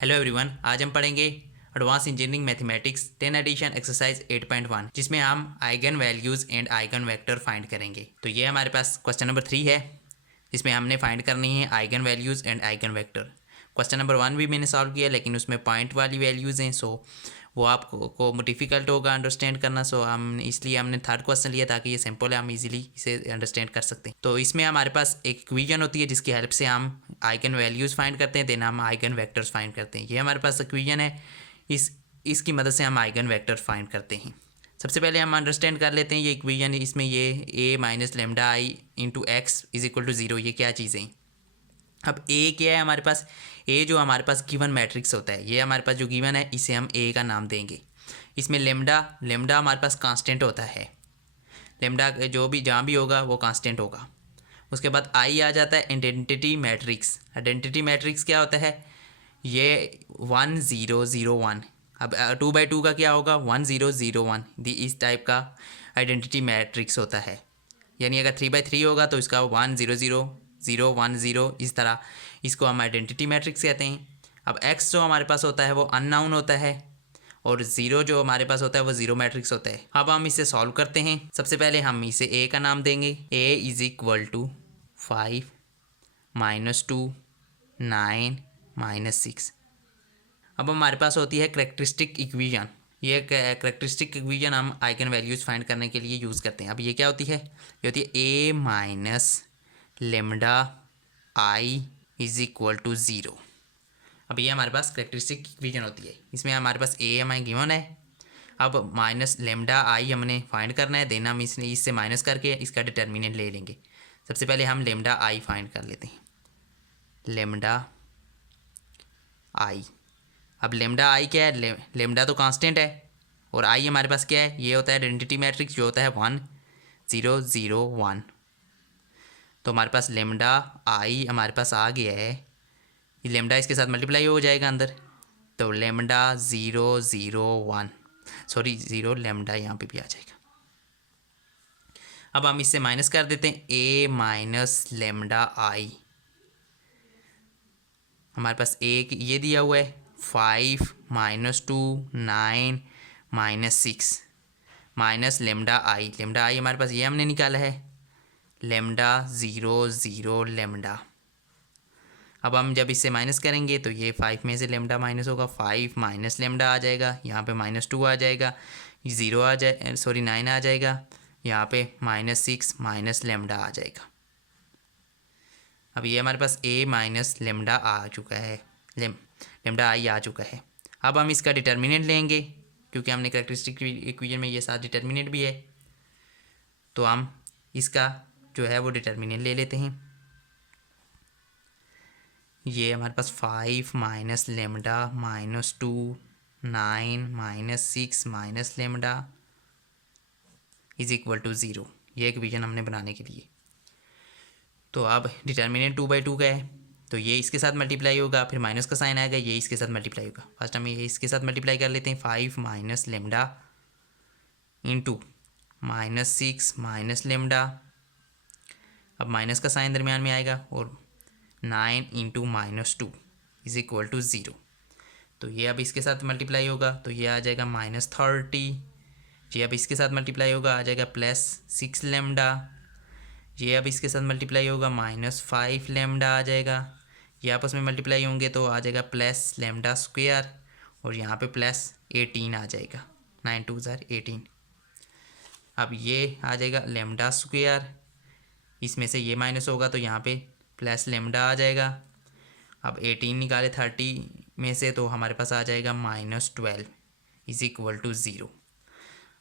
Hello everyone, आज हम पढ़ेंगे advance engineering mathematics 10 edition exercise 8.1 जिसमें हम eigen values and eigen vector find करेंगे। तो ये हमारे पास क्वेश्चन नंबर 3 है जिसमें हमने फाइंड करनी है eigen values and eigen vector. Question number 1 भी मैंने सॉल्व किया लेकिन उसमें पॉइंट वाली वैल्यूज़ हैं, सो वो आपको डिफ़िकल्ट होगा अंडरस्टैंड करना। सो हमने थर्ड क्वेश्चन लिया ताकि ये सिंपल है, हम इजीली इसे अंडरस्टैंड कर सकते हैं। तो इसमें हमारे पास एक इक्वेशन होती है जिसकी हेल्प से हम आइगन वैल्यूज़ फाइंड करते हैं, देन हम आइगन वेक्टर्स फाइंड करते हैं। ये हमारे पास इक्वेशन है, इसकी मदद से हम आइगन वेक्टर फाइंड करते हैं। सबसे पहले हम अंडरस्टैंड कर लेते हैं ये इक्वेशन। इसमें ये a minus lambda I into x is equal to zero, ये क्या चीज़ें हैं। अब ए क्या है हमारे पास, ए जो हमारे पास गिवन मैट्रिक्स होता है, ये हमारे पास जो गिवन है इसे हम ए का नाम देंगे। इसमें लेमडा लेमडा हमारे पास कांस्टेंट होता है, लेमडा जो भी जहाँ भी होगा वो कांस्टेंट होगा। उसके बाद आई आ जाता है आइडेंटिटी मैट्रिक्स। आइडेंटिटी मैट्रिक्स क्या होता है, ये 1 0 0 1। अब 2 by 2 का क्या होगा, 1 0 0 1। इस टाइप का आइडेंटिटी मैट्रिक्स होता है। यानी अगर 3 by 3 होगा तो इसका 1 0 0 0 1 0 इस तरह, इसको हम आइडेंटिटी मैट्रिक्स कहते हैं। अब एक्स जो हमारे पास होता है वो अननाउन होता है और ज़ीरो जो हमारे पास होता है वो ज़ीरो मैट्रिक्स होता है। अब हम इसे सॉल्व करते हैं। सबसे पहले हम इसे ए का नाम देंगे। ए इज इक्वल टू 5 -2 9 -6। अब हमारे पास होती है करेक्टरिस्टिक इक्वेशन। ये करेक्टरिस्टिक इक्वेशन हम आइगन वैल्यूज़ फाइंड करने के लिए यूज़ करते हैं। अब ये क्या होती है, ये होती है A minus lambda I is equal to zero. अब ये हमारे पास करेक्टरिस्टिक इक्वेशन होती है। इसमें हमारे पास ए हमारे गिवन है। अब माइनस लेमडा आई हमने फाइंड करना है, देना हम इससे माइनस करके इसका डिटर्मिनेंट ले लेंगे। सबसे पहले हम लेमडा आई फाइंड कर लेते हैं, लेमडा आई। अब लेमडा आई क्या है, लेमडा तो कांस्टेंट है और आई हमारे पास क्या है, ये होता है आइडेंटिटी मैट्रिक्स जो होता है 1 0 0 1। तो हमारे पास लेमडा आई हमारे पास आ गया है, ये लेमडा इसके साथ मल्टीप्लाई हो जाएगा अंदर, तो लेमडा 0 0 1 सॉरी 0 लेमडा यहाँ पे भी आ जाएगा। अब हम इससे माइनस कर देते हैं, ए माइनस लेमडा आई। हमारे पास एक ये दिया हुआ है 5 -2 9 -6 minus lambda I. Lambda I हमारे पास ये हमने निकाला है, लेमडा 0 0 लेमडा। अब हम जब इससे माइनस करेंगे तो ये 5 में से लेमडा माइनस होगा, 5 माइनस लेमडा आ जाएगा, यहाँ पे -2 आ जाएगा, 0 आ जाए सॉरी 9 आ जाएगा, यहाँ पे -6 माइनस लेमडा आ जाएगा। अब ये हमारे पास a माइनस लेमडा आ चुका है, लेमडा आई आ चुका है। अब हम इसका डिटर्मिनेंट लेंगे क्योंकि हमने करेक्टरिस्टिक इक्वेशन में ये साथ डिटर्मिनेंट भी है, तो हम इसका जो है वो डिटर्मिनेंट ले लेते हैं। ये हमारे पास 5 minus lambda -2 9 -6 minus lambda is equal to zero, ये इक्वेशन हमने बनाने के लिए। तो अब डिटर्मिनेंट 2/2 का है तो ये इसके साथ मल्टीप्लाई होगा, फिर माइनस का साइन आएगा, ये इसके साथ मल्टीप्लाई होगा। फर्स्ट हम ये इसके साथ मल्टीप्लाई कर लेते हैं, 5 minus lambda into -6 minus lambda. अब माइनस का साइन दरमियान में आएगा और 9 into -2 is equal to zero. तो ये अब इसके साथ मल्टीप्लाई होगा तो ये आ जाएगा -30। ये अब इसके साथ मल्टीप्लाई होगा आ जाएगा +6 लेमडा। ये अब इसके साथ मल्टीप्लाई होगा -5 लेमडा आ जाएगा। ये आपस में मल्टीप्लाई होंगे तो आ जाएगा प्लस लेमडा स्क्वेयर और यहाँ पे +18 आ जाएगा, 9 2 18। अब ये आ जाएगा लेमडा स्क्वेयर, इसमें से ये माइनस होगा तो यहाँ पे प्लस लेमडा आ जाएगा। अब 18 निकाले 30 में से तो हमारे पास आ जाएगा -12 इज इक्वल टू ज़ीरो।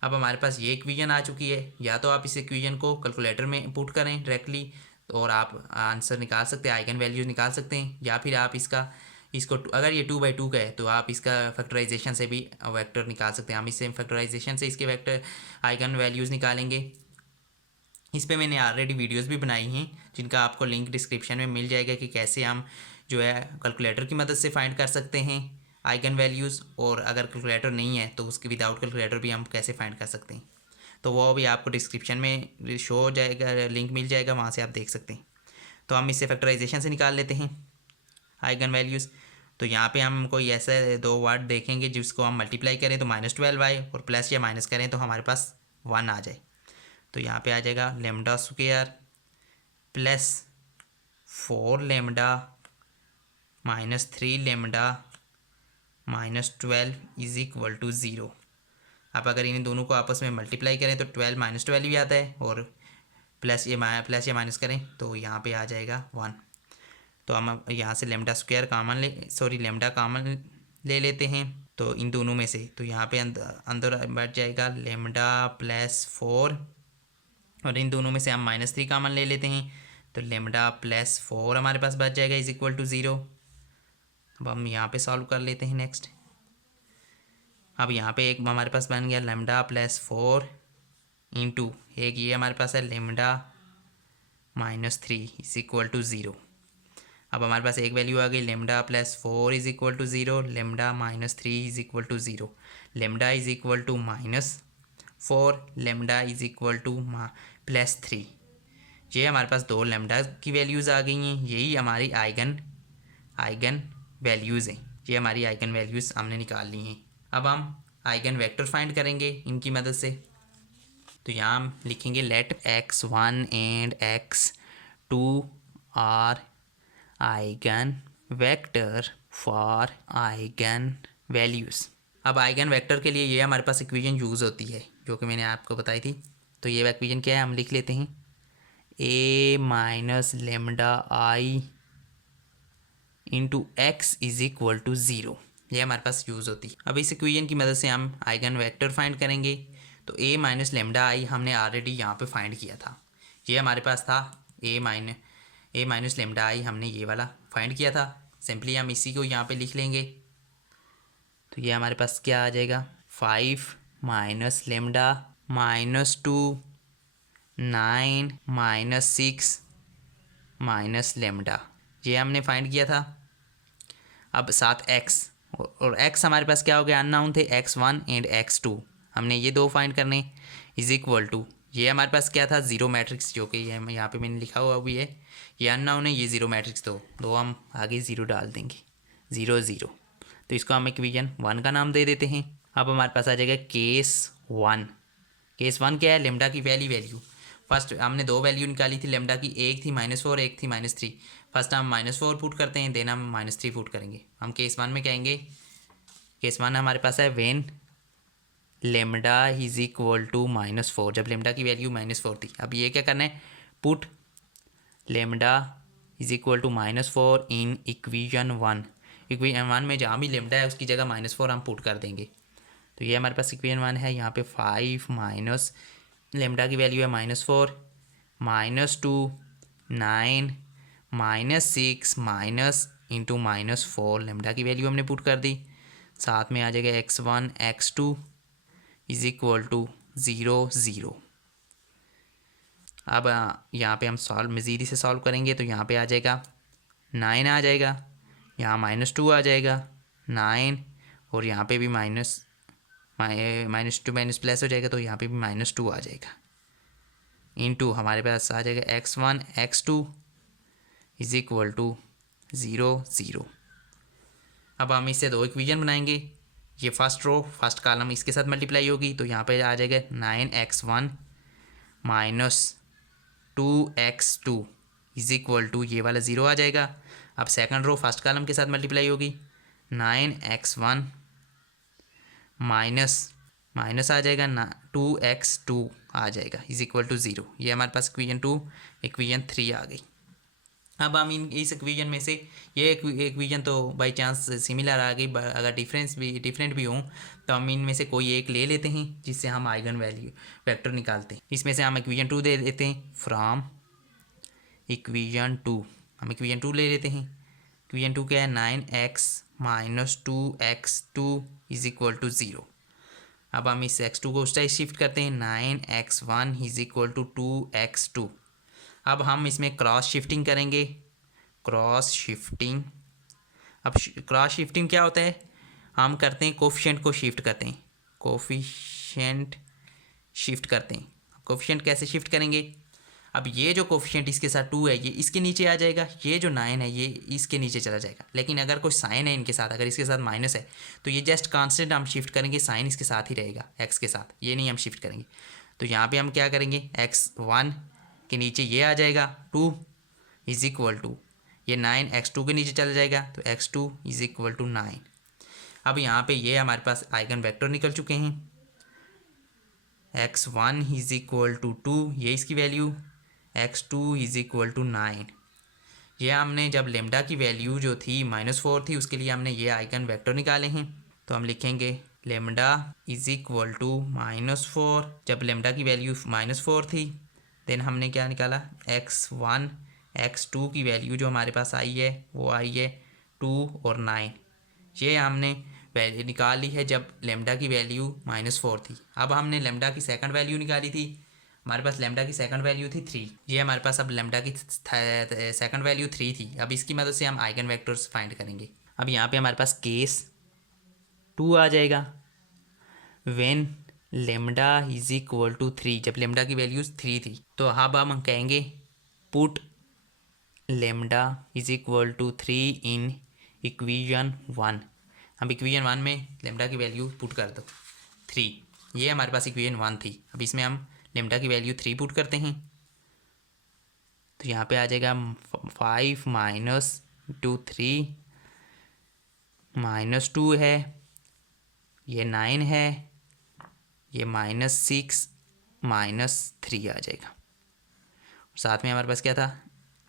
अब हमारे पास ये इक्वेशन आ चुकी है। या तो आप इस इक्वेशन को कैलकुलेटर में पुट करें डायरेक्टली और आप आंसर निकाल सकते हैं, आइगन वैल्यूज़ निकाल सकते हैं, या फिर आप इसको अगर ये 2/2 का है तो आप इसका फैक्टराइजेशन से भी वेक्टर निकाल सकते हैं। हम इससे फैक्टराइजेशन से इसके वेक्टर आइगन वैल्यूज़ निकालेंगे। इस पे मैंने ऑलरेडी वीडियोस भी बनाई हैं जिनका आपको लिंक डिस्क्रिप्शन में मिल जाएगा कि कैसे हम जो है कैलकुलेटर की मदद से फाइंड कर सकते हैं आइगन वैल्यूज़, और अगर कैलकुलेटर नहीं है तो उसके विदाउट कैलकुलेटर भी हम कैसे फाइंड कर सकते हैं। तो वो भी आपको डिस्क्रिप्शन में शो हो जाएगा, लिंक मिल जाएगा, वहाँ से आप देख सकते हैं। तो हम इससे फैक्टराइजेशन से निकाल लेते हैं आइगन वैल्यूज़। तो यहाँ पे हम कोई ऐसे दो वर्ड देखेंगे जिसको हम मल्टीप्लाई करें तो -12 आए और प्लस या माइनस करें तो हमारे पास 1 आ जाए। तो यहाँ पे आ जाएगा lambda square plus 4 lambda -3 lambda -12 is equal to 0। अब अगर इन दोनों को आपस में मल्टीप्लाई करें तो 12 -12 भी आता है और प्लस या माइनस करें तो यहाँ पे आ जाएगा 1। तो हम यहाँ से lambda square common lambda common ले लेते हैं तो इन दोनों में से, तो यहाँ पे अंदर बैठ जाएगा लेमडा प्लस 4 और इन दोनों में से हम -3 कॉमन ले लेते हैं तो लेमडा प्लस 4 हमारे पास बच जाएगा इज इक्वल टू 0। अब हम यहाँ पे सॉल्व कर लेते हैं नेक्स्ट। अब यहाँ पे एक हमारे पास बन गया लेमडा प्लस 4 इंटू एक ये हमारे पास है लेमडा -3 इज इक्वल टू 0। अब हमारे पास एक वैल्यू आ गई lambda plus 4 is equal to 0, lambda -3 is equal to 0, lambda is equal to -4, lambda is equal to +3। ये हमारे पास दो लेमडा की वैल्यूज़ आ गई हैं, यही हमारी आइगन वैल्यूज़ हैं। ये हमारी आइगन वैल्यूज़ हमने निकाल ली हैं। अब हम आइगन वेक्टर फाइंड करेंगे इनकी मदद से। तो यहाँ हम लिखेंगे let x1 and x2 are eigen vector for eigen values. अब आइगन वेक्टर के लिए ये हमारे पास इक्वेशन यूज़ होती है जो कि मैंने आपको बताई थी। तो ये इक्वेशन क्या है हम लिख लेते हैं a minus lambda I into x is equal to 0। ये हमारे पास यूज़ होती है। अब इस इक्वेशन की मदद से हम आइगन वेक्टर फाइंड करेंगे। तो a माइनस लेमडा आई हमने ऑलरेडी यहाँ पे फाइंड किया था, ये हमारे पास था a माइनस लेमडा आई, हमने ये वाला फाइंड किया था। सिंपली हम इसी को यहाँ पे लिख लेंगे तो ये हमारे पास क्या आ जाएगा 5 माइनस लेमडा -2 9 -6 माइनस लेमडा, ये हमने फाइंड किया था। अब साथ x और x हमारे पास क्या हो गया अननोन थे x1 एंड x2, हमने ये दो फाइंड करने इज इक्वल टू ये हमारे पास क्या था 0 मैट्रिक्स, जो कि ये यहाँ पे मैंने लिखा हुआ भी है, ये अननोन है, ये 0 मैट्रिक्स दो हम आगे 0 डाल देंगे 0 0। तो इसको हम इक्वेशन 1 का नाम दे देते हैं। अब हमारे पास आ जाएगा केस 1। केस 1 क्या है लेमडा की वैल्यू फर्स्ट हमने दो वैल्यू निकाली थी लेमडा की, एक थी -4 एक थी -3। फर्स्ट हम -4 पुट करते हैं देन हम -3 पुट करेंगे। हम केस 1 में कहेंगे केस 1 हमारे पास है when lambda is equal to -4, जब लेमडा की वैल्यू -4 थी। अब ये क्या करना है put lambda is equal to -4 in equation 1। Equation 1 में जहाँ भी लेमडा है उसकी जगह -4 हम पुट कर देंगे। तो ये हमारे पास इक्वेशन 1 है। यहाँ पे 5 माइनस लेमडा की वैल्यू है -4 -2 9 -6 माइनस इंटू -4 लेमडा की वैल्यू हमने पुट कर दी। साथ में आ जाएगा x1 x2 is equal to 0 0। अब यहाँ पे हम सॉल्व मज़ीद से सॉल्व करेंगे तो यहाँ पे आ जाएगा 9 आ जाएगा, यहाँ -2 आ जाएगा 9 और यहाँ पे भी -2 माइनस प्लस हो जाएगा तो यहाँ पे भी -2 आ जाएगा इनटू हमारे पास आ जाएगा x1 x2 is equal to 0 0। अब हम इससे दो इक्वेशन बनाएंगे। ये फर्स्ट रो फर्स्ट कॉलम इसके साथ मल्टीप्लाई होगी तो यहाँ पे आ जाएगा 9x1 minus 2x2 is equal to ये वाला 0 आ जाएगा। अब सेकंड रो फर्स्ट कॉलम के साथ मल्टीप्लाई होगी 9x1 माइनस आ जाएगा 2x2 आ जाएगा इज इक्वल टू 0। ये हमारे पास इक्वेशन 2 इक्वेशन 3 आ गई। अब हम इस इक्वेशन में से ये इक्वेशन तो बाई चांस सिमिलर आ गई, अगर डिफरेंट भी हों तो हम इनमें से कोई एक ले लेते हैं जिससे हम आइगन वैल्यू वेक्टर निकालते हैं। इसमें से हम इक्वेशन 2 दे देते हैं फ्रॉम इक्वेशन 2। हम इक्वेशन 2 ले लेते हैं। इक्वेशन 2 क्या है 9x minus 2x2 is equal to 0। अब हम इस x2 को उस टाइप शिफ्ट करते हैं 9x1 is equal to 2x2। अब हम इसमें क्रॉस शिफ्टिंग करेंगे क्रॉस शिफ्टिंग। अब क्रॉस शिफ्टिंग क्या होता है हम करते हैं कोफिशिएंट को शिफ्ट करते हैं, कोफिशिएंट शिफ्ट करते हैं। कोफिशिएंट कैसे शिफ्ट करेंगे अब ये जो कोफिशिएंट इसके साथ 2 है ये इसके नीचे आ जाएगा, ये जो 9 है ये इसके नीचे चला जाएगा। लेकिन अगर कोई साइन है इनके साथ, अगर इसके साथ माइनस है तो ये जस्ट कांस्टेंट हम शिफ्ट करेंगे, साइन इसके साथ ही रहेगा एक्स के साथ, ये नहीं हम शिफ्ट करेंगे। तो यहाँ पे हम क्या करेंगे, x1 के नीचे ये आ जाएगा 2 इज इक्वल टू ये 9 x2 के नीचे चला जाएगा तो x2 इज इक्वल टू 9। अब यहाँ पे ये हमारे पास आइगन वेक्टर निकल चुके हैं। x1 इज इक्वल टू 2, ये इसकी value, x2 is equal to 9। ये हमने जब लेमडा की वैल्यू जो थी -4 थी उसके लिए हमने ये आइगन वेक्टर निकाले हैं। तो हम लिखेंगे लेमडा इज इक्वल टू -4, जब लेमडा की वैल्यू -4 थी देन हमने क्या निकाला, x1 x2 की वैल्यू जो हमारे पास आई है वो आई है 2 और 9, ये हमने वैल्यू निकाली है जब लेमडा की वैल्यू -4 थी। अब हमने लेमडा की सेकंड वैल्यू निकाली थी, हमारे पास लेमडा की सेकंड वैल्यू थी 3, ये हमारे पास अब लेमडा की सेकंड वैल्यू 3 थी। अब इसकी मदद से हम आइगन वेक्टर्स फाइंड करेंगे। अब यहाँ पे हमारे पास केस 2 आ जाएगा, when lambda is equal to 3, जब लेमडा की वैल्यूज 3 थी। तो अब हम कहेंगे put lambda is equal to 3 in equation 1। हम इक्वेशन 1 में लेमडा की वैल्यू पुट कर दो 3, ये हमारे पास इक्वेशन 1 थी। अब इसमें हम लेमडा की वैल्यू 3 पुट करते हैं तो यहाँ पे आ जाएगा 5 माइनस 3 -2 है, ये 9 है, ये -6 -3 आ जाएगा। साथ में हमारे पास क्या था,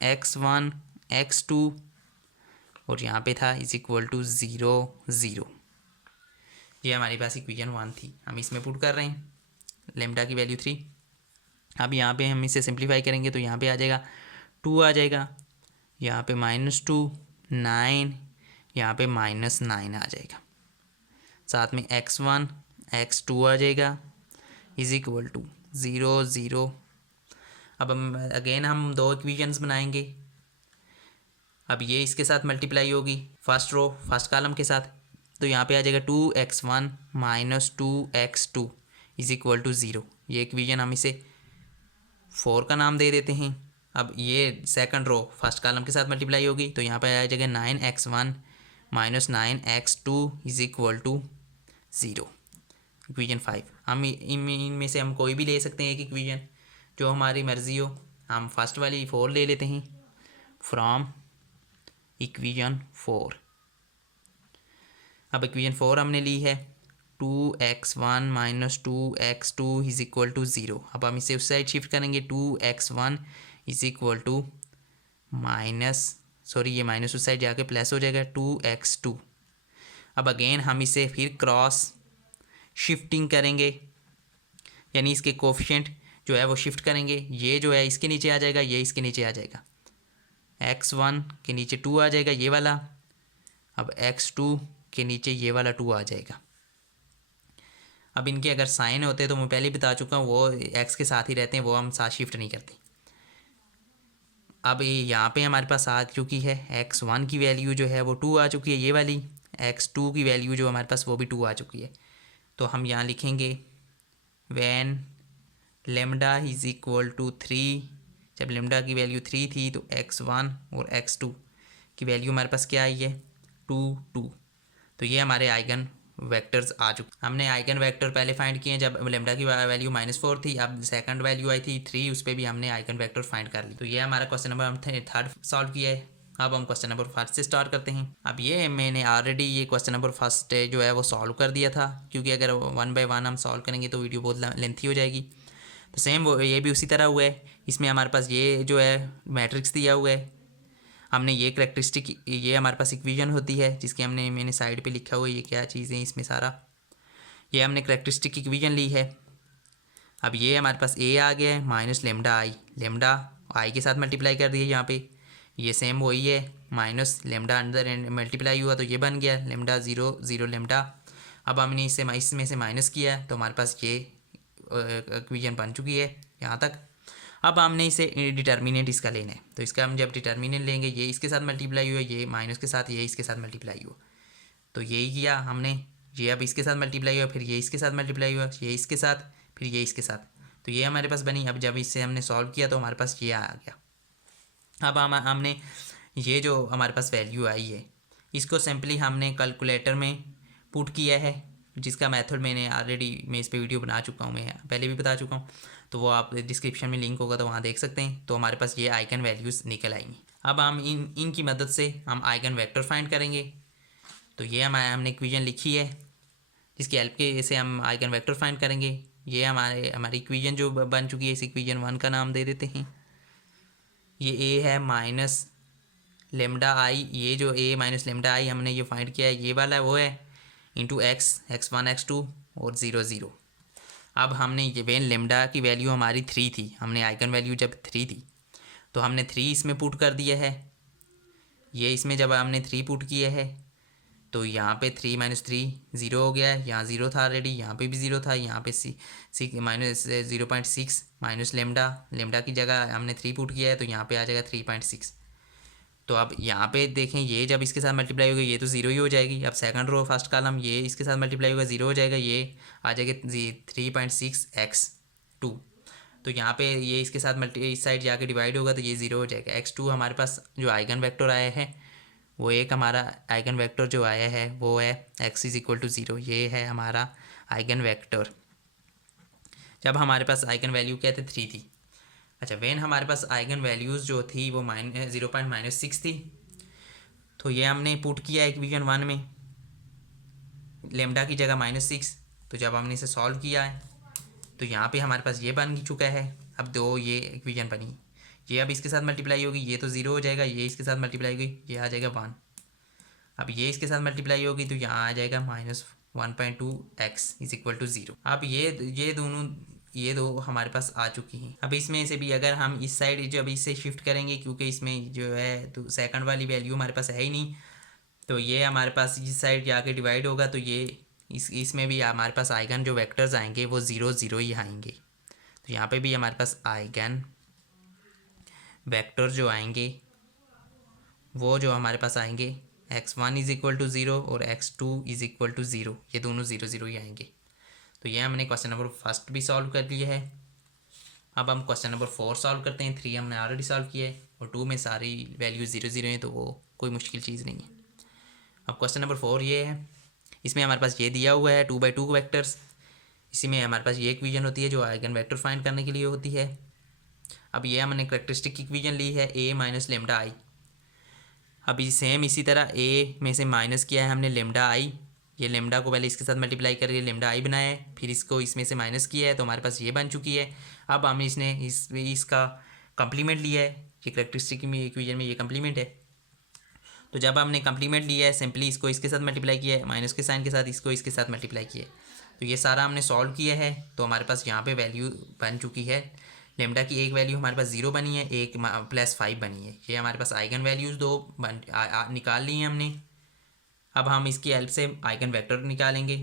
x1 x2 और यहाँ पे था इज इक्वल टू 0 0। ये हमारे पास इक्वेशन 1 थी, हम इसमें पुट कर रहे हैं लेमडा की वैल्यू 3। अब यहाँ पे हम इसे सिंप्लीफाई करेंगे तो यहाँ पे आ जाएगा 2 आ जाएगा, यहाँ पे -2 9, यहाँ पे -9 आ जाएगा। साथ में x1 x2 आ जाएगा इज इक्वल टू 0 0। अब हम अगेन हम दो इक्वेशंस बनाएंगे। अब ये इसके साथ मल्टीप्लाई होगी फर्स्ट रो फर्स्ट कॉलम के साथ, तो यहाँ पे आ जाएगा 2x1 -2x2 is equal to 0। ये इक्वेशन हम इसे 4 का नाम दे देते हैं। अब ये सेकंड रो फर्स्ट कॉलम के साथ मल्टीप्लाई होगी तो यहाँ पे आ जाएगा 9x1 -9x2 is equal to 0, equation 5। हम इनमें से हम कोई भी ले सकते हैं एक इक्वेशन जो हमारी मर्ज़ी हो। हम फर्स्ट वाली 4 ले लेते हैं फ्रॉम इक्वेशन 4। अब इक्वेशन 4 हमने ली है 2x1 -2x2 is equal to 0। अब हम इसे उस साइड शिफ्ट करेंगे, 2x1 इज इक्वल टू ये माइनस उस साइड जाके प्लस हो जाएगा 2x2। अब अगेन हम इसे फिर क्रॉस शिफ्टिंग करेंगे, यानी इसके कोफिशिएंट जो है वो शिफ्ट करेंगे। ये जो है इसके नीचे आ जाएगा, ये इसके नीचे आ जाएगा, x1 के नीचे 2 आ जाएगा ये वाला, अब x2 के नीचे ये वाला 2 आ जाएगा। अब इनके अगर साइन होते तो मैं पहले बता चुका हूँ वो x के साथ ही रहते हैं, वो हम साथ शिफ्ट नहीं करते। अब यहाँ पे हमारे पास आ चुकी है x1 की वैल्यू जो है वो 2 आ चुकी है ये वाली, x2 की वैल्यू जो हमारे पास वो भी 2 आ चुकी है। तो हम यहाँ लिखेंगे when lambda is equal to 3, जब लेमडा की वैल्यू 3 थी तो x1 और x2 की वैल्यू हमारे पास क्या आई है 2 2। तो ये हमारे आइगन वेक्टर्स आ चुके। हमने आइगन वेक्टर पहले फाइंड किए जब लेमडा की वैल्यू -4 थी, अब सेकंड वैल्यू आई थी 3, उस पर भी हमने आइगन वेक्टर फाइंड कर ली। तो ये हमारा क्वेश्चन नंबर हम 3rd सॉल्व किया है। अब हम क्वेश्चन नंबर 1 से स्टार्ट करते हैं। अब ये मैंने ऑलरेडी ये क्वेश्चन नंबर 1 जो है वो सॉल्व कर दिया था, क्योंकि अगर 1 बाय 1 हम सॉल्व करेंगे तो वीडियो बहुत लेंथी हो जाएगी। तो सेम वो ये भी उसी तरह हुआ है। इसमें हमारे पास ये जो है मैट्रिक्स दिया हुआ है, हमने ये करेक्टरिस्टिक, ये हमारे पास इक्वेशन होती है जिसकी मैंने साइड पे लिखा हुआ है ये क्या चीज़ें इसमें सारा, ये हमने करेक्टरिस्टिक इक्वेशन ली है। अब ये हमारे पास a आ गया है माइनस लेमडा आई के साथ मल्टीप्लाई कर दिया यहाँ पे, ये सेम वही है माइनस लेमडा अंदर मल्टीप्लाई हुआ तो ये बन गया लेमडा 0 0 लेमडा। अब हमने इसमें से माइनस किया है तो हमारे पास ये इक्वेशन बन चुकी है यहाँ तक। अब हमने इसे डिटर्मिनेंट इसका लेना है, तो इसका हम जब डिटर्मिनेंट लेंगे ये इसके साथ मल्टीप्लाई हुआ, ये माइनस के साथ, ये इसके साथ मल्टीप्लाई हुआ, तो यही किया हमने। ये अब इसके साथ मल्टीप्लाई हुआ, फिर ये इसके साथ मल्टीप्लाई हुआ, ये इसके साथ, फिर ये इसके साथ, तो ये हमारे पास बनी। अब जब इससे हमने सॉल्व किया तो हमारे पास ये आ गया। अब हमने ये जो हमारे पास वैल्यू आई है इसको सिंपली हमने कैलकुलेटर में पुट किया है, जिसका मेथड मैंने ऑलरेडी मैं इस पे वीडियो बना चुका हूँ, मैं पहले भी बता चुका हूँ, तो वो आप डिस्क्रिप्शन में लिंक होगा तो वहाँ देख सकते हैं। तो हमारे पास ये आइगन वैल्यूज़ निकल आएंगी। अब हम इनकी मदद से हम आइगन वेक्टर फाइंड करेंगे। तो ये हमने इक्वेशन लिखी है जिसकी हेल्प के से हम आइगन वेक्टर फाइंड करेंगे। ये हमारी इक्वेशन जो बन चुकी है, इस इक्वेशन 1 का नाम दे देते हैं। ये ए है माइनस लेमडा आई, ये जो ए माइनस लेमडा आई हमने ये फाइंड किया है, ये वाला वो है इंटू x1 x2 और 0 0। अब हमने ये वेन लेमडा की वैल्यू हमारी 3 थी, हमने आइगन वैल्यू जब 3 थी तो हमने 3 इसमें पुट कर दिया है। ये इसमें जब हमने 3 पुट किया है तो यहाँ पे 3 माइनस 3 ज़ीरो हो गया है, यहाँ ज़ीरो था ऑलरेडी, यहाँ पे भी ज़ीरो था, यहाँ पे माइनस 0.6 माइनस लेमडा की जगह हमने 3 पुट किया है तो यहाँ पे आ जाएगा 3.6। तो अब यहाँ पे देखें ये जब इसके साथ मल्टीप्लाई होगा ये तो ज़ीरो ही हो जाएगी। अब सेकंड रो फर्स्ट कॉलम ये इसके साथ मल्टीप्लाई होगा ज़ीरो हो जाएगा, ये आ जाएगा 3.6x2। तो यहाँ पे ये इसके साथ इस साइड जाके डिवाइड होगा तो ये ज़ीरो हो जाएगा। x2 हमारे पास जो आइगन वेक्टर आया है वो एक हमारा आइगन वेक्टर जो आया है वो है x इज़ इक्वल टू 0, ये है हमारा आइगन वेक्टर। जब हमारे पास आइगन वैल्यू क्या थे 3 थी। अच्छा, वेन हमारे पास आइगन वैल्यूज़ जो थी वो 0.6 थी, तो ये हमने पुट किया इक्वेशन 1 में लेमडा की जगह -6। तो जब हमने इसे सॉल्व किया है तो यहाँ पे हमारे पास ये बन चुका है। अब दो ये इक्वेशन बनी, ये अब इसके साथ मल्टीप्लाई होगी, ये तो 0 हो जाएगा, ये इसके साथ मल्टीप्लाई होगी, ये आ जाएगा 1। अब ये इसके साथ मल्टीप्लाई होगी तो यहाँ आ जाएगा -1.2x इज इक्वल टू 0। अब ये दो हमारे पास आ चुकी हैं। अब इसमें से भी अगर हम इस साइड जब इससे शिफ्ट करेंगे, क्योंकि इसमें जो है तो सेकंड वाली वैल्यू हमारे पास है ही नहीं, तो ये हमारे पास इस साइड जाके डिवाइड होगा तो ये इसमें भी हमारे पास आइगन जो वेक्टर्स आएंगे वो 0 0 ही आएंगे। तो यहाँ पे भी हमारे पास आइगन वेक्टर जो आएंगे वो जो हमारे पास आएंगे x1 इज़ इक्वल टू 0 और x2 इज़ इक्वल टू 0, ये दोनों 0 0 ही आएंगे। तो ये हमने क्वेश्चन नंबर फर्स्ट भी सॉल्व कर लिया है। अब हम क्वेश्चन नंबर 4 सॉल्व करते हैं। 3 हमने ऑलरेडी सॉल्व किया है और 2 में सारी वैल्यू 0 0 हैं, तो वो कोई मुश्किल चीज़ नहीं है। अब क्वेश्चन नंबर 4 ये है, इसमें हमारे पास ये दिया हुआ है 2x2 वेक्टर्स। इसी में हमारे पास ये इक्वेशन होती है जो आइगन वेक्टर फाइंड करने के लिए होती है। अब ये हमने करैक्टरिस्टिक इक्वेशन ली है a माइनस लेमडा आई। अभी सेम इसी तरह a में से माइनस किया है हमने लेमडा आई, ये लेमडा को पहले इसके साथ मल्टीप्लाई करके लेमडा आई बनाया है, फिर इसको इसमें से माइनस किया है तो हमारे पास ये बन चुकी है। अब हम इसका कम्प्लीमेंट लिया है, ये करैक्टरिस्टिक इक्वेशन में ये कम्प्लीमेंट है। तो जब हमने कम्प्लीमेंट लिया है सिंपली इसको इसके साथ मल्टीप्लाई किया है, माइनस के साइन के साथ इसको इसके साथ मल्टीप्लाई किया है, तो ये सारा हमने सॉल्व किया है। तो हमारे पास यहाँ पे वैल्यू बन चुकी है, लेमडा की एक वैल्यू हमारे पास 0 बनी है, एक +5 बनी है। ये हमारे पास आइगन वैल्यूज़ दो निकाल ली हैं हमने। अब हम इसकी हेल्प से आइगन वेक्टर निकालेंगे।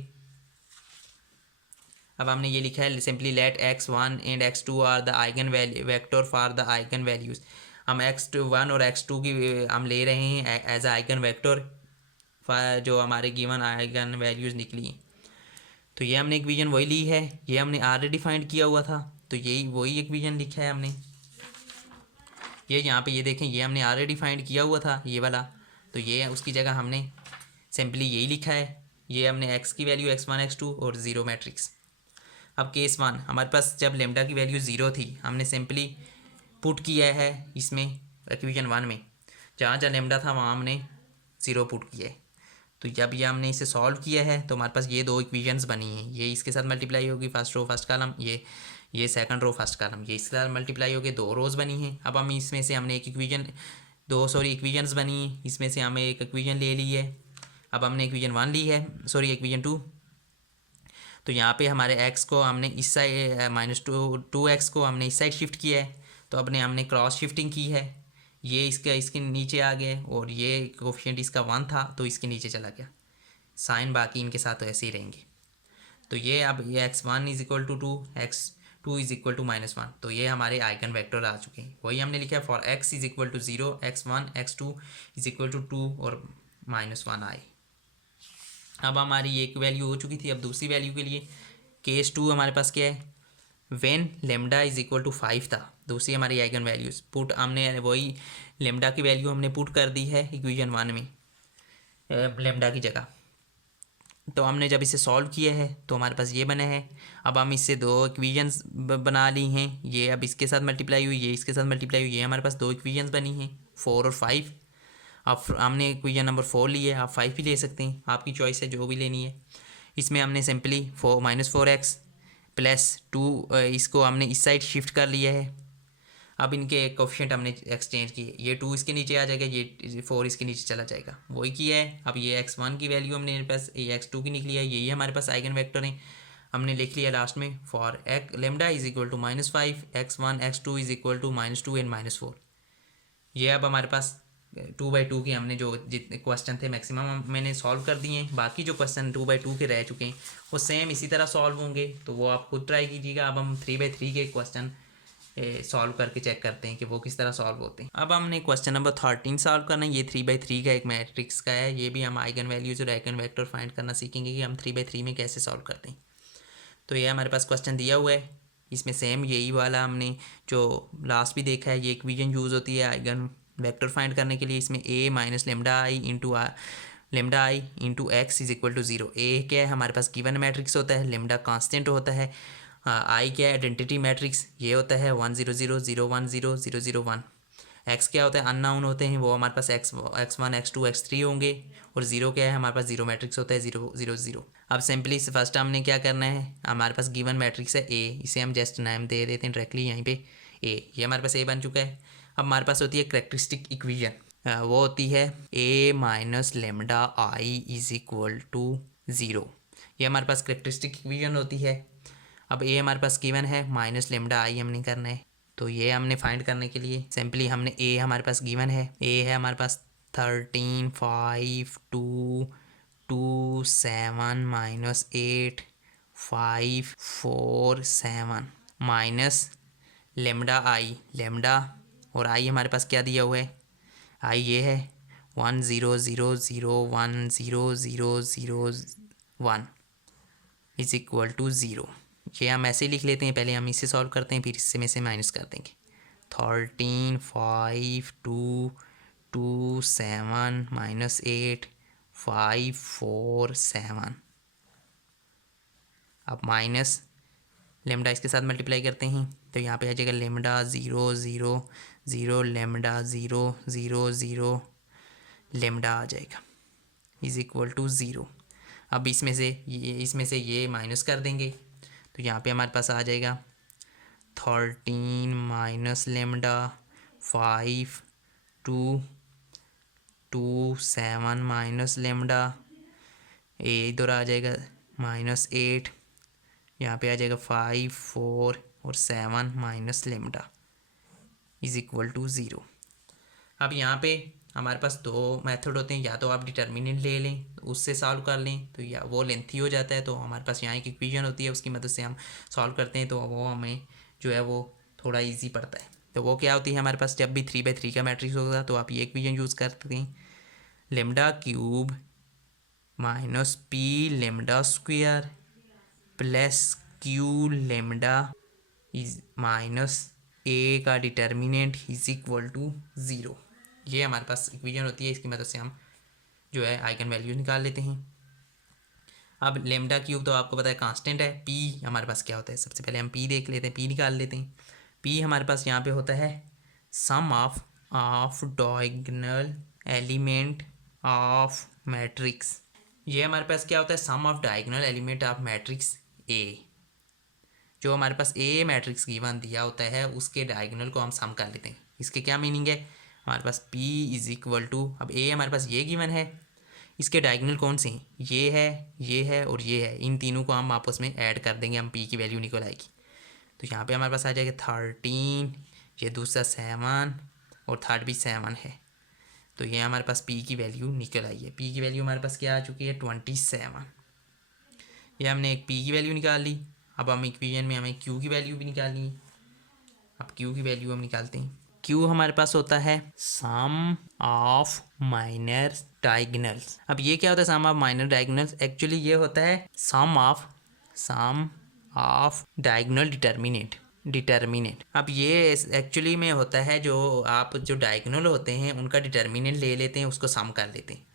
अब हमने ये लिखा है simply let x1 and x2 are the eigen vector for the eigen values. हम x1 और x2 की हम ले रहे हैं एज आइगन वेक्टर जो हमारे गिवन आइगन वैल्यूज़ निकली हैं। तो ये हमने इक्वेशन वही ली है, ये हमने ऑलरेडी फाइंड किया हुआ था, तो यही वही इक्वेशन लिखा है हमने। ये यहाँ पे ये देखें, ये हमने ऑलरेडी फाइंड किया हुआ था ये वाला, तो ये उसकी जगह हमने सिंपली यही लिखा है। ये हमने x की वैल्यू x1 x2 और 0 मैट्रिक्स। अब केस 1 हमारे पास जब लेमडा की वैल्यू 0 थी हमने सिंपली पुट किया है इसमें इक्वेशन 1 में, जहाँ जहाँ लेमडा था वहाँ हमने 0 पुट किया है। तो जब ये हमने इसे सॉल्व किया है तो हमारे पास ये दो इक्वेशंस बनी हैं, ये इसके साथ मल्टीप्लाई होगी फर्स्ट रो फर्स्ट कॉलम, ये सेकंड रो फर्स्ट कॉलम, ये इसके साथ मल्टीप्लाई होगी, दो रोज़ बनी हैं। अब हम इसमें से हमने एक इक्वेशंस बनी हैं, इसमें से हमें एक इक्वेशन ले ली है। अब हमने इक्वेशन 1 ली है, इक्वेशन 2। तो यहाँ पे हमारे x को हमने इस साइड -2x को हमने इस साइड शिफ्ट किया है, तो हमने क्रॉस शिफ्टिंग की है, ये इसके नीचे आ गए और ये कोफिशिएंट इसका 1 था तो इसके नीचे चला गया, साइन बाकी इनके साथ तो ऐसे ही रहेंगे। तो ये अब ये x1 is equal to 2, x2 is equal to -1, तो ये हमारे आइगन वेक्टर आ चुके हैं। वही हमने लिखा है for x is equal to 0, x1 x2 is equal to 2 और -1 आए। अब हमारी एक वैल्यू हो चुकी थी। अब दूसरी वैल्यू के लिए केस 2 हमारे पास क्या है, when lambda is equal to 5 था, दूसरी हमारी आइगन वैल्यूज़ पुट हमने वही लेमडा की वैल्यू हमने पुट कर दी है इक्वेशन 1 में लेमडा की जगह। तो हमने जब इसे सॉल्व किया है तो हमारे पास ये बना है। अब हम इससे दो इक्वेशंस बना ली हैं, ये अब इसके साथ मल्टीप्लाई हुई, ये इसके साथ मल्टीप्लाई हुई, ये हमारे पास दो इक्वेशंस बनी हैं 4 और 5। अब हमने इक्वेशन नंबर 4 ली है, आप 5 भी ले सकते हैं, आपकी चॉइस है जो भी लेनी है। इसमें हमने सिंपली -4x प्लस 2 इसको हमने इस साइड शिफ्ट कर लिया है। अब इनके कोफिशिएंट हमने एक्सचेंज किए, ये 2 इसके नीचे आ जाएगा, ये 4 इसके नीचे चला जाएगा, वही किया है। अब ये x1 की वैल्यू हमने मेरे पास ये x2 की निकली है, यही हमारे पास आइगन वेक्टर हैं, हमने लिख लिया लास्ट में for lambda is equal to -5 x1 x2 is equal to -2 and -4। ये अब हमारे पास 2/2 की हमने जो जितने क्वेश्चन थे मैक्सिमम मैंने सॉल्व कर दिए हैं। बाकी जो क्वेश्चन 2/2 के रह चुके हैं वो सेम इसी तरह सॉल्व होंगे, तो वो आप खुद ट्राई कीजिएगा। अब हम 3/3 के क्वेश्चन सॉल्व करके चेक करते हैं कि वो किस तरह सॉल्व होते हैं। अब हमने क्वेश्चन नंबर 13 सॉल्व करना है, ये 3/3 का एक मैट्रिक्स का है, ये भी हम आइगन वैल्यूज और आइगन वेक्टर फाइंड करना सीखेंगे कि हम 3/3 में कैसे सॉल्व करते हैं। तो ये हमारे पास क्वेश्चन दिया हुआ है, इसमें सेम यही वाला हमने जो लास्ट भी देखा है, ये इक्वेशन यूज़ होती है आइगन वेक्टर फाइंड करने के लिए। इसमें a minus lambda I into x is equal to 0। A क्या है हमारे पास गिवन मैट्रिक्स होता है, लेमडा कांस्टेंट होता है, आई क्या है आइडेंटिटी मैट्रिक्स, ये होता है 1 0 0 0 1 0 0 0 1। एक्स क्या होता है अननाउन होते हैं, वो हमारे पास x1 x2 x3 होंगे, और जीरो क्या है हमारे पास जीरो मैट्रिक्स होता है 0 0 0। अब सिंपली फर्स्ट हमने क्या करना है, हमारे पास गिवन मैट्रिक्स है ए, इसे हम जस्ट नाम दे देते हैं डायरेक्टली यहीं पे ए, ये हमारे पास ए बन चुका है। अब हमारे पास होती है करेक्टरिस्टिक इक्वेशन, वो होती है a minus lambda I is equal to 0, ये हमारे पास करेक्टरिस्टिक इक्वेशन होती है। अब a हमारे पास गिवन है, माइनस लेमडा आई हमने करना है, तो ये हमने फाइंड करने के लिए सिंपली हमने a हमारे पास गिवन है, a है हमारे पास 13 5 2 2 7 -8 5 4 7 माइनस लेमडा आई, लेमडा और आई हमारे पास क्या दिया हुआ है, आई ये है 1 0 0 0 1 0 0 0 1 इज इक्वल टू 0। ये हम ऐसे ही लिख लेते हैं, पहले हम इसे सॉल्व करते हैं फिर इससे में से माइनस कर देंगे। 13 5 2 2 7 -8 5 4 7। अब माइनस लेमडा इसके साथ मल्टीप्लाई करते हैं तो यहाँ पे आ जाएगा लेमडा 0 0 0 लेमडा 0 0 0 लेमडा आ जाएगा इज इक्वल टू 0। अब इसमें से ये माइनस कर देंगे तो यहाँ पे हमारे पास आ जाएगा 13 माइनस लेमडा 5 2 2 7 माइनस लेमडा, ए इधर आ जाएगा -8, यहाँ पे आ जाएगा 5 4 और 7 minus lambda is equal to 0। अब यहाँ पे हमारे पास दो मेथड होते हैं, या तो आप डिटर्मिनेंट ले लें तो उससे सॉल्व कर लें, तो या वो लेंथी हो जाता है, तो हमारे पास यहाँ एक इक्वेशन होती है उसकी मदद से हम सॉल्व करते हैं, तो वो हमें जो है वो थोड़ा इजी पड़ता है। तो वो क्या होती है हमारे पास, जब भी 3/3 का मैट्रिक्स होगा तो आप ये इक्वेशन यूज़ करते हैं, lambda cube minus P lambda square plus Q lambda is minus A का डिटर्मिनेंट इज इक्वल टू 0। ये हमारे पास इक्वेशन होती है, इसकी मदद से हम जो है आइगन वैल्यू निकाल लेते हैं। अब लेमडा क्यूब तो आपको पता है कांस्टेंट है, पी हमारे पास क्या होता है, सबसे पहले हम पी देख लेते हैं, पी निकाल लेते हैं। पी हमारे पास यहाँ पे होता है sum of diagonal element of matrix. ये हमारे पास क्या होता है, sum of diagonal element of matrix A. जो हमारे पास ए मैट्रिक्स गिवन दिया होता है उसके डायगोनल को हम सम कर लेते हैं। इसके क्या मीनिंग है, हमारे पास P इज इक्वल टू, अब ए हमारे पास ये गिवन है, इसके डायगोनल कौन से हैं, ये है और ये है, इन तीनों को हम आपस में ऐड कर देंगे, हम P की वैल्यू निकल आएगी। तो यहाँ पे हमारे पास आ जाएगा 13, ये दूसरा 7 और थर्ड भी 7 है, तो ये हमारे पास P की वैल्यू निकल आई है। P की वैल्यू हमारे पास क्या आ चुकी है 27। ये हमने एक P की वैल्यू निकाल ली। अब हम इक्वेशन में हमें Q की वैल्यू भी निकालनी है। अब Q की वैल्यू हम निकालते हैं। Q हमारे पास होता है सम ऑफ माइनर डायगोनल्स। अब ये क्या होता है sum of minor diagonals, actually ये होता है सम ऑफ डायगोनल डिटर्मिनेंट। अब ये एक्चुअली में होता है, जो आप जो डायगोनल होते हैं उनका डिटर्मिनेंट ले लेते हैं, उसको सम कर लेते हैं।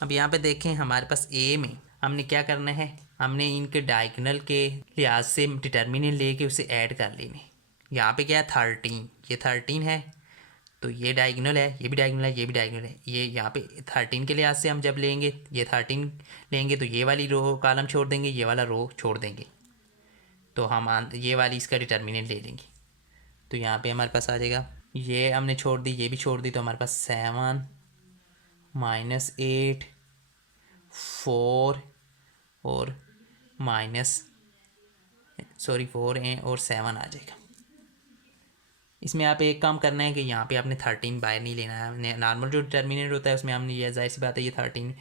अब यहाँ पे देखें, हमारे पास ए में हमने क्या करना है, हमने इनके डायगोनल के लिहाज से डिटर्मिनेंट लेके उसे ऐड कर लेने। यहाँ पे क्या है 13, ये 13 है, तो ये डायगोनल है, ये भी डायगोनल है, ये भी डायगोनल है। ये यहाँ पे 13 के लिहाज से हम जब लेंगे, ये 13 लेंगे तो ये वाली रो कॉलम छोड़ देंगे, ये वाला रो छोड़ देंगे, तो हम ये वाली इसका डिटर्मिनेंट ले लेंगे। तो यहाँ पे हमारे पास आ जाएगा, ये हमने छोड़ दी, ये भी छोड़ दी, तो हमारे पास 7 -8 4 और -4 और 7 आ जाएगा। इसमें आप एक काम करना है कि यहाँ पे आपने 13 बाहर नहीं लेना है। नॉर्मल जो डिटर्मिनेंट होता है उसमें हमने ये जाहिर सी बात है ये 13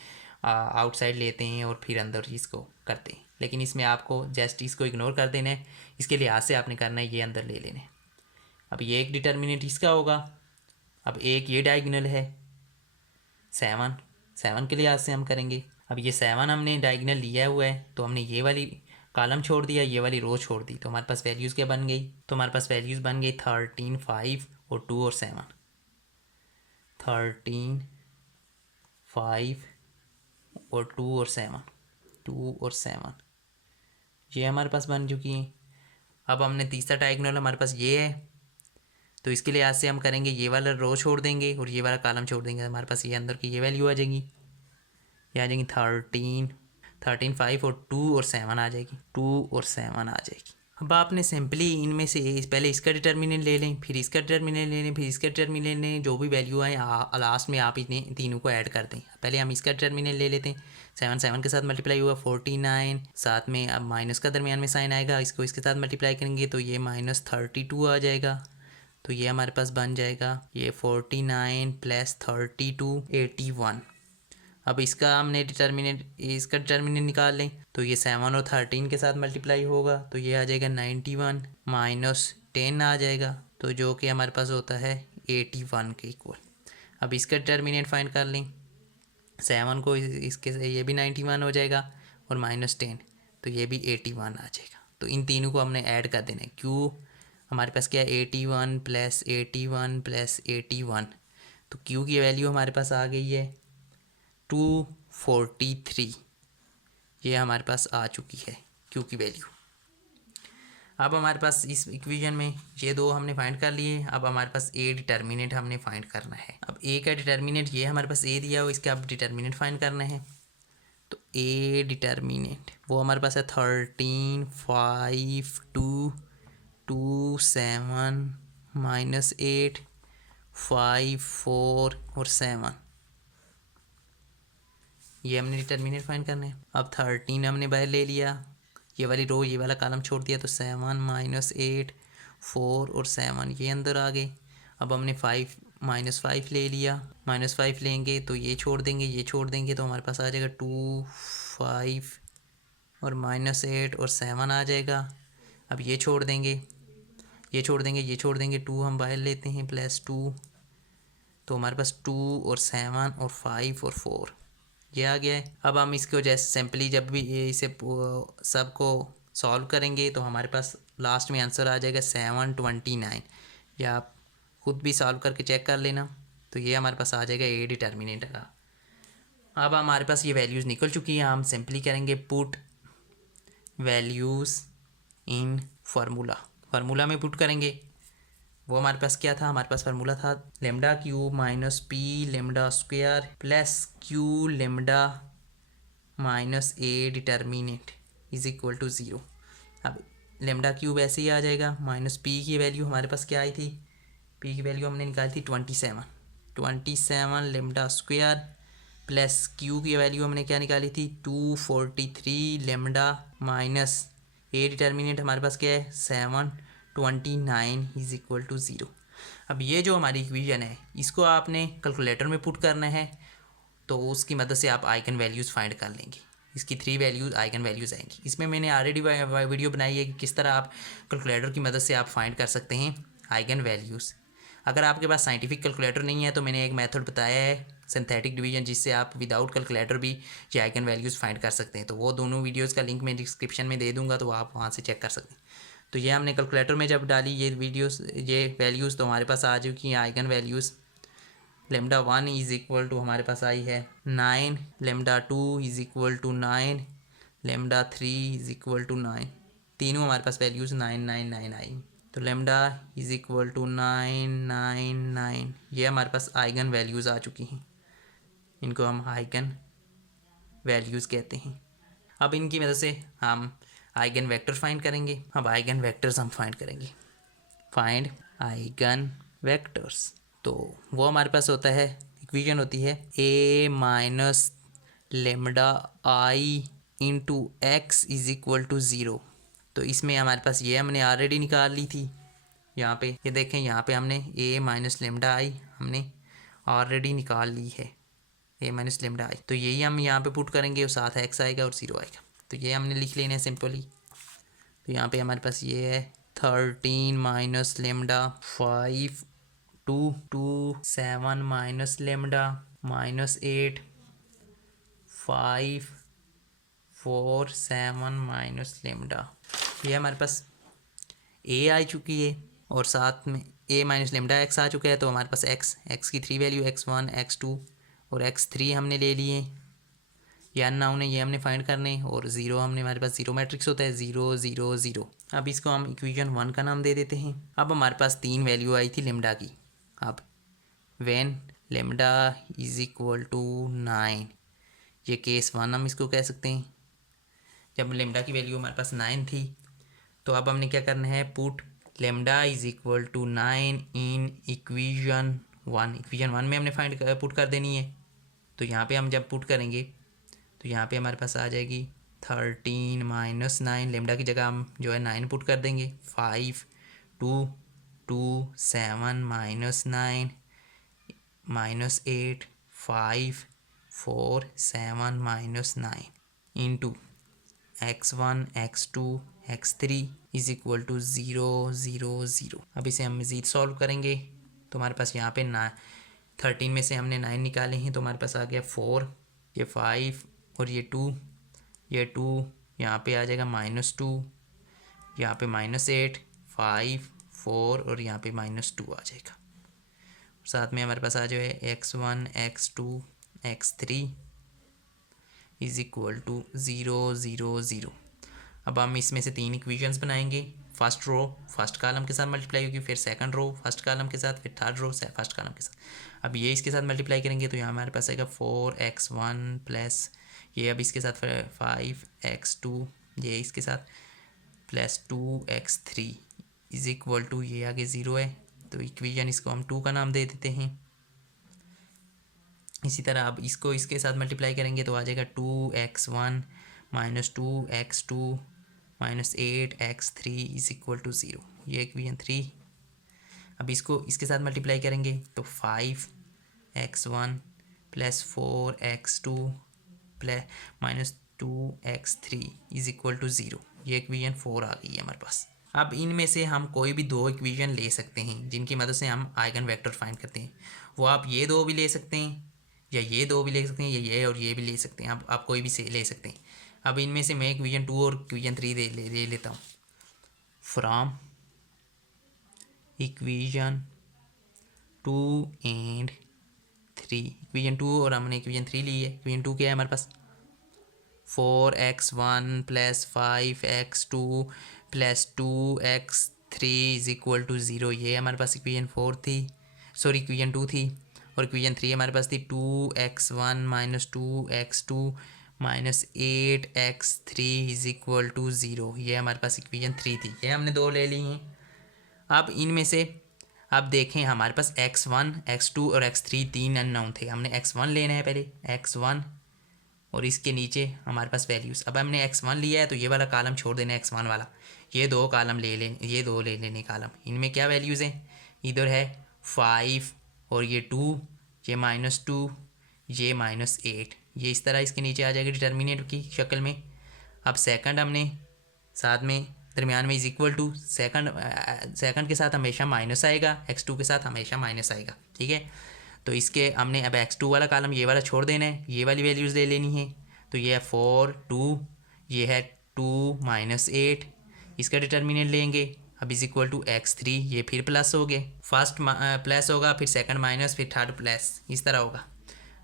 आउटसाइड लेते हैं और फिर अंदर इसको करते हैं, लेकिन इसमें आपको जस्ट इसको इग्नोर कर देना है। इसके लिहाज से आपने करना है ये अंदर ले लेने। अब ये एक डिटर्मिनेंट इसका होगा। अब एक ये डायगोनल है 7 के लिहाज से हम करेंगे। अब ये 7 हमने डायगोनल लिया हुआ है, तो हमने ये वाली कॉलम छोड़ दिया, ये वाली रो छोड़ दी, तो हमारे पास वैल्यूज़ क्या बन गई, तो हमारे पास वैल्यूज़ बन गई 13 5 और 2 और 7। 13 5 और 2 और 7 ये हमारे पास बन चुकी हैं। अब हमने तीसरा डायगोनल हमारे पास ये है, तो इसके लिहाज से हम करेंगे ये वाला रो छोड़ देंगे और ये वाला कॉलम छोड़ देंगे। हमारे पास ये अंदर की ये वैल्यू आ जाएगी, ये आ जाएंगी 13 5 और 2 और 7 आ जाएगी, 2 और 7 आ जाएगी। अब आपने सिंपली इनमें से पहले इसका डिटर्मिनेंट ले लें, फिर इसका डिटर्मिनेंट ले लें, फिर इसका डिटर्मिनेंट लें, जो भी वैल्यू आए लास्ट में आप इन्हें तीनों को ऐड कर दें। पहले हम इसका डिटर्मिनेंट ले लेते हैं, 7 के साथ मल्टीप्लाई हुआ 49, साथ में अब माइनस का दरमियान में साइन आएगा, इसको इसके साथ मल्टीप्लाई करेंगे तो ये -32 आ जाएगा। तो ये हमारे पास बन जाएगा ये 49 + 32 81। अब इसका हमने इसका डिटर्मिनेंट निकाल लें, तो ये 7 और 13 के साथ मल्टीप्लाई होगा, तो ये आ जाएगा 91 -10 आ जाएगा, तो जो कि हमारे पास होता है 81 के इक्वल। अब इसका डिटर्मिनेंट फाइंड कर लें, 7 को इसके से ये भी 91 हो जाएगा और -10, तो ये भी 81 आ जाएगा। तो इन तीनों को हमने ऐड कर देना है। क्यों, हमारे पास क्या है 81 + 81 + 81, तो क्यू की वैल्यू हमारे पास आ गई है 243, ये हमारे पास आ चुकी है क्यू की वैल्यू। अब हमारे पास इस इक्वेशन में ये दो हमने फाइंड कर लिए। अब हमारे पास ए डिटर्मिनेंट हमने फाइंड करना है। अब ए का डिटर्मिनेंट ये हमारे पास ए दिया हो, इसका अब डिटर्मिनेंट फाइंड करना है। तो ए डिटर्मिनेंट वो हमारे पास है 13 5 2 2 7 -8 5 4 और 7, ये हमने डिटर्मिनेंट फाइंड करना है। अब 13 हमने बाहर ले लिया, ये वाली रो ये वाला कॉलम छोड़ दिया, तो 7 -8 4 और 7 ये अंदर आ गए। अब हमने -5 ले लिया, -5 लेंगे तो ये छोड़ देंगे, ये छोड़ देंगे, तो हमारे पास आ जाएगा 2 5 और -8 और 7 आ जाएगा। अब ये छोड़ देंगे, ये छोड़ देंगे, ये छोड़ देंगे, 2 हम बाहर लेते हैं +2, तो हमारे पास 2 और 7 और 5 और 4 ये आ गया है। अब हम इसको जैसे सिंपली जब भी इसे सबको सॉल्व करेंगे तो हमारे पास लास्ट में आंसर आ जाएगा 729, या आप खुद भी सॉल्व करके चेक कर लेना। तो ये हमारे पास आ जाएगा ए डिटर्मिनेंट का। अब हमारे पास ये वैल्यूज़ निकल चुकी है, हम सिंपली करेंगे पुट वैल्यूज़ इन फार्मूला में पुट करेंगे। वो हमारे पास क्या था, हमारे पास फार्मूला था λ³ - p λ² + q λ - a डिटर्मिनेंट = 0। अब λ³ ऐसे ही आ जाएगा, -p की वैल्यू हमारे पास क्या आई थी, p की वैल्यू हमने निकाली थी 27 λ² + q की वैल्यू हमने क्या निकाली थी 243 λ - a डिटर्मिनेंट हमारे पास क्या है 729 = 0। अब ये जो हमारी इक्वेशन है इसको आपने कैलकुलेटर में पुट करना है, तो उसकी मदद से आप आइगन वैल्यूज़ फाइंड कर लेंगे। इसकी 3 आइगन वैल्यूज़ आएंगी। इसमें मैंने ऑलरेडी वीडियो बनाई है कि किस तरह आप कैलकुलेटर की मदद से आप फाइंड कर सकते हैं आइगन वैल्यूज़। अगर आपके पास साइंटिफिक कैलकुलेटर नहीं है तो मैंने एक मेथड बताया है सिंथेटिक डिवीजन, जिससे आप विदाउट कैलकुलेटर भी ये आइगन वैल्यूज़ फाइंड कर सकते हैं। तो वो दोनों वीडियोज़ का लिंक मैं डिस्क्रिप्शन में दे दूँगा, तो आप वहाँ से चेक कर सकते हैं। तो ये हमने कैलकुलेटर में जब डाली ये वीडियोस ये वैल्यूज़, तो हमारे पास आ चुकी हैं eigen values. Lambda 1 is equal to हमारे पास आई है 9, lambda 2 is equal to 9, lambda 3 is equal to 9। तीनों हमारे पास वैल्यूज़ 9 9 9 आई। तो लेमडा इज़ इक्वल टू 9 9 9, ये हमारे पास आइगन वैल्यूज़ आ चुकी हैं। इनको हम आइगन वैल्यूज़ कहते हैं। अब इनकी मदद से हम आइगन वेक्टर फाइंड करेंगे। अब आइगन वेक्टर्स हम फाइंड करेंगे। फाइंड आइगन वेक्टर्स, तो वो हमारे पास होता है, इक्वेशन होती है A minus lambda I into x is equal to zero. तो इसमें हमारे पास ये हमने ऑलरेडी निकाल ली थी। यहाँ पे ये देखें, यहाँ पे हमने ए माइनस लेमडा आई हमने ऑलरेडी निकाल ली है, ए माइनस लेमडा आई। तो यही हम यहाँ पे पुट करेंगे और साथ एक्स आएगा और ज़ीरो आएगा। तो ये हमने लिख लेना है सिंपली। तो यहाँ पे हमारे पास ये है 13 minus lambda 5 2 2 7 minus lambda minus 8 5 4 7 minus lambda. ये हमारे पास ए आ चुकी है और साथ में ए माइनस लेमडा एक्स आ चुका है। तो हमारे पास एक्स की 3 वैल्यू x1 x2 और x3 हमने ले लिए। ये अननोन है, ये हमने फाइंड करने, और ज़ीरो हमने, हमारे पास ज़ीरो मैट्रिक्स होता है 0 0 0। अब इसको हम इक्वेशन 1 का नाम दे देते हैं। अब हमारे पास 3 वैल्यू आई थी लेमडा की। अब when lambda is equal to 9, ये केस 1 हम इसको कह सकते हैं। जब लेमडा की वैल्यू हमारे पास 9 थी, तो अब हमने क्या करना है, put lambda is equal to 9 in equation 1। Equation 1 में हमने पुट कर देनी है। तो यहाँ पे हम जब पुट करेंगे तो यहाँ पे हमारे पास आ जाएगी 13 माइनस 9, लेमडा की जगह हम जो है 9 पुट कर देंगे। 5 2 2 7 minus 9 minus 8 5 4 7 minus 9 into x1 x2 x3 is equal to 0 0 0। अब इसे हम मज़ीद सॉल्व करेंगे तो हमारे पास यहाँ पे 13 में से हमने 9 निकाले हैं, तो हमारे पास आ गया 4, ये 5 और ये 2, ये 2 यहाँ पे आ जाएगा -2, यहाँ पे -8 5 4 और यहाँ पे -2 आ जाएगा। साथ में हमारे पास आ जाए x1 x2 x3 is equal to 0 0 0। अब हम इसमें से 3 इक्वेशंस बनाएंगे। फर्स्ट रो फर्स्ट कॉलम के साथ मल्टीप्लाई होगी, फिर सेकंड रो फर्स्ट कॉलम के साथ, फिर थर्ड रो फर्स्ट कॉलम के साथ। अब ये इसके साथ मल्टीप्लाई करेंगे तो यहाँ हमारे पास आएगा 4x1 प्लस ये, अब इसके साथ 5x2, ये इसके साथ plus 2x3 is equal to, ये आगे 0 है तो इक्वेशन इसको हम 2 का नाम दे देते हैं। इसी तरह अब इसको इसके साथ मल्टीप्लाई करेंगे तो आ जाएगा 2x1 minus 2x2 minus 8x3 is equal to 0, ये इक्वेशन 3। अब इसको इसके साथ मल्टीप्लाई करेंगे तो 5x1 plus 4x2 plus minus 2x3 is equal to 0, ये इक्वेशन 4 आ गई है हमारे पास। अब इनमें से हम कोई भी 2 इक्वेशन ले सकते हैं जिनकी मदद से हम आइगन वेक्टर फाइंड करते हैं। वो आप ये 2 भी ले सकते हैं, या ये 2 भी ले सकते हैं, या ये और ये भी ले सकते हैं। आप कोई भी से ले सकते हैं। अब इनमें से मैं इक्वेशन 2 और इक्वेशन 3 ले लेता हूँ। फ्रॉम इक्वेशन 2 एंड 3, इक्वेशन 2 और हमने इक्वेशन 3 ली है। इक्वेशन 2 क्या है हमारे पास, 4x1 plus 5x2 plus 2x3 is equal to 0, ये हमारे पास इक्वेशन 4 थी, सॉरी इक्वेशन 2 थी। और इक्वेशन 3 हमारे पास थी 2x1 minus 2x2 minus 8x3 is equal to 0, ये हमारे पास इक्वेशन 3 थी। ये हमने 2 ले ली हैं। अब इनमें से अब देखें हमारे पास x1 x2 और x3 3 अननोन थे। हमने x1 लेना है पहले, x1 और इसके नीचे हमारे पास वैल्यूज़। अब हमने x1 लिया है तो ये वाला कॉलम छोड़ देना है, x1 वाला। ये 2 कॉलम ले लें, ये 2 ले लेने कॉलम। इनमें क्या वैल्यूज़ हैं, इधर है 5 और ये 2, ये -2, ये -8, ये इस तरह इसके नीचे आ जाएगी डिटर्मिनेंट की शक्ल में। अब सेकंड हमने साथ में दरमियान में इज इक्वल टू सेकंड के साथ हमेशा माइनस आएगा, x2 के साथ हमेशा माइनस आएगा, ठीक है। तो इसके हमने अब x2 वाला कॉलम ये वाला छोड़ देना है, ये वाली वैल्यूज़ ले लेनी है। तो ये है 4 2, ये है 2 -8, इसका डिटर्मिनेंट लेंगे। अब इज इक्वल टू x3, ये फिर प्लस हो गए, फर्स्ट प्लस होगा, फिर सेकंड माइनस, फिर थर्ड प्लस, इस तरह होगा।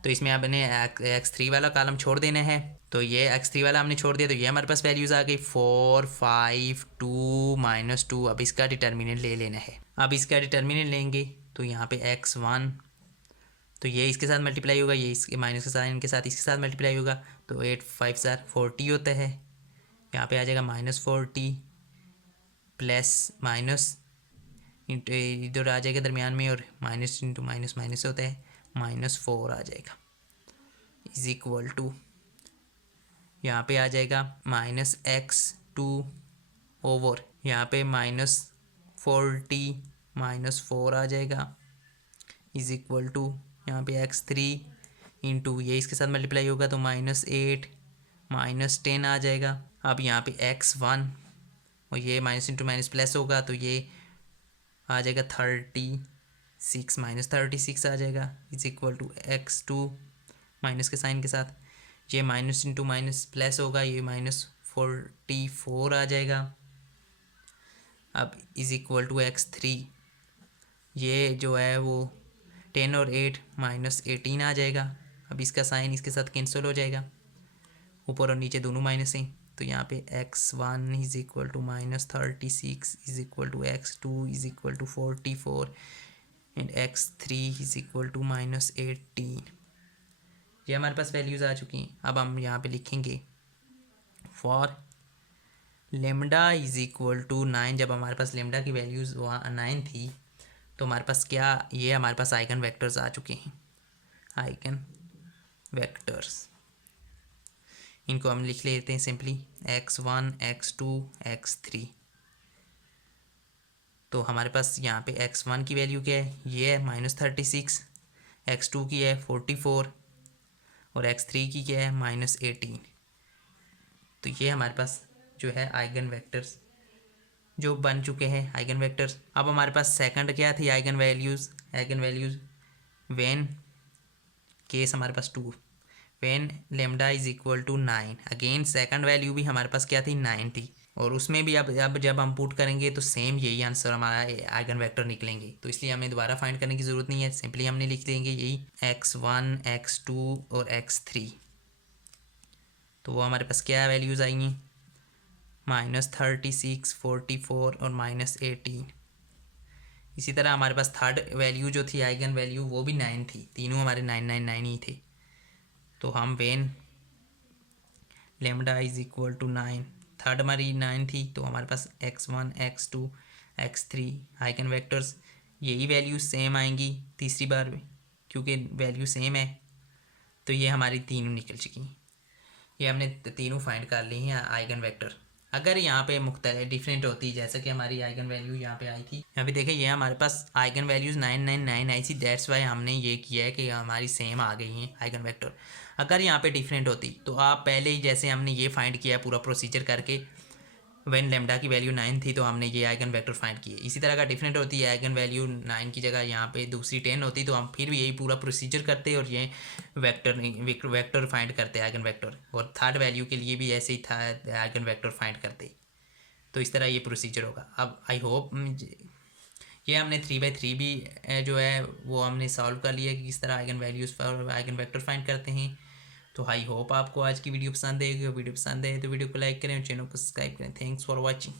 तो इसमें आपने x3 वाला कॉलम छोड़ देना है। तो ये x3 वाला हमने छोड़ दिया, तो ये हमारे पास वैल्यूज़ आ गई 4 5 2 -2। अब इसका डिटर्मिनेंट ले लेना है। अब इसका डिटर्मिनेंट लेंगे तो यहाँ पे x1, तो ये इसके साथ मल्टीप्लाई होगा, ये इसके माइनस के साथ इनके साथ इसके साथ मल्टीप्लाई होगा, तो 8 5 40 होता है। यहाँ पे आ जाएगा -40 प्लस माइनस इधर आ जाएगा दरमियान में, और माइनस इंटू माइनस माइनस होता है, -4 आ जाएगा इज इक्वल टू, यहाँ पे आ जाएगा -x2 ओवर यहाँ पे -40 -4 आ जाएगा इज इक्वल टू, यहाँ पे x3 इंटू ये इसके साथ मल्टीप्लाई होगा तो -8 -10 आ जाएगा। अब यहाँ पे x1 और ये माइनस इंटू माइनस प्लस होगा, तो ये आ जाएगा 36 -36 आ जाएगा is equal to x2 minus के साइन के साथ, ये माइनस इंटू माइनस प्लस होगा, ये -44 आ जाएगा। अब इज इक्वल टू x3, ये जो है वो 10 और 8 -18 आ जाएगा। अब इसका साइन इसके साथ कैंसिल हो जाएगा, ऊपर और नीचे दोनों माइनस हैं, तो यहाँ पे x1 is equal to -36 is equal to x2 is equal to 44 and x3 is equal to -18। ये हमारे पास वैल्यूज़ आ चुकी हैं। अब हम यहाँ पे लिखेंगे for lambda is equal to 9। जब हमारे पास लेमडा की वैल्यूज़ 9 थी तो हमारे पास क्या, ये हमारे पास आइगन वेक्टर्स आ चुके हैं, आइगन वेक्टर्स। इनको हम लिख लेते हैं सिंपली x1 x2 x3। तो हमारे पास यहाँ पे x1 की वैल्यू क्या है, ये है -36, x2 की है 44 और x3 की क्या है -18। तो ये हमारे पास जो है आइगन वेक्टर्स जो बन चुके हैं, आइगन वेक्टर्स। अब हमारे पास सेकंड क्या थी, आइगन वैल्यूज़ व्हेन केस हमारे पास 2, when lambda is equal to 9। Again second value भी हमारे पास क्या थी, 9 थी, और उसमें भी अब जब हम पुट करेंगे तो सेम यही आंसर हमारा आइगन वेक्टर निकलेंगे। तो इसलिए हमें दोबारा फाइंड करने की ज़रूरत नहीं है, सिंपली हमने लिख देंगे यही x1 x2 और x3। तो वो हमारे पास क्या वैल्यूज़ आई हैं, -36 44 और -18। इसी तरह हमारे पास थर्ड वैल्यू जो थी आइगन वैल्यू वो भी 9 थी, तीनों हमारे 9 9 9 ही थे। तो हम when lambda is equal to 9, third हमारी 9 थी, तो हमारे पास x1 x2 x3 eigen vectors, यही वैल्यू सेम आएंगी तीसरी बार में, क्योंकि वैल्यू सेम है। तो ये हमारी तीनों निकल चुकी, ये हमने तीनों फाइंड कर ली हैं आइगन वेक्टर। अगर यहाँ पे मुख्तलिफ डिफरेंट होती, जैसे कि हमारी आइगन वैल्यू यहाँ पे आई थी, यहाँ पे देखें ये हमारे पास आइगन वैल्यूज़ 9 9 9 आई थी, दैट्स वाई हमने ये किया है कि हमारी सेम आ गई हैं आइगन वेक्टर। अगर यहाँ पे डिफरेंट होती तो आप पहले ही जैसे हमने ये फाइंड किया पूरा प्रोसीजर करके, व्हेन लेमडा की वैल्यू 9 थी तो हमने ये आइगन वेक्टर फाइंड किए। इसी तरह का डिफरेंट होती है, आइगन वैल्यू 9 की जगह यहाँ पे दूसरी 10 होती तो हम फिर भी यही पूरा प्रोसीजर करते और ये वेक्टर फाइंड करते आइगन वेक्टर, और थर्ड वैल्यू के लिए भी ऐसे ही था आइगन वेक्टर फाइंड करते। तो इस तरह ये प्रोसीजर होगा। अब आई होप ये हमने 3/3 भी जो है वो हमने सॉल्व कर लिया कि किस तरह आइगन वैल्यूज़ पर आइगन वेक्टर फाइंड करते हैं। तो आई होप आपको आज की वीडियो पसंद है। वीडियो पसंद है तो वीडियो को लाइक करें और चैनल को सब्सक्राइब करें। Thanks for watching.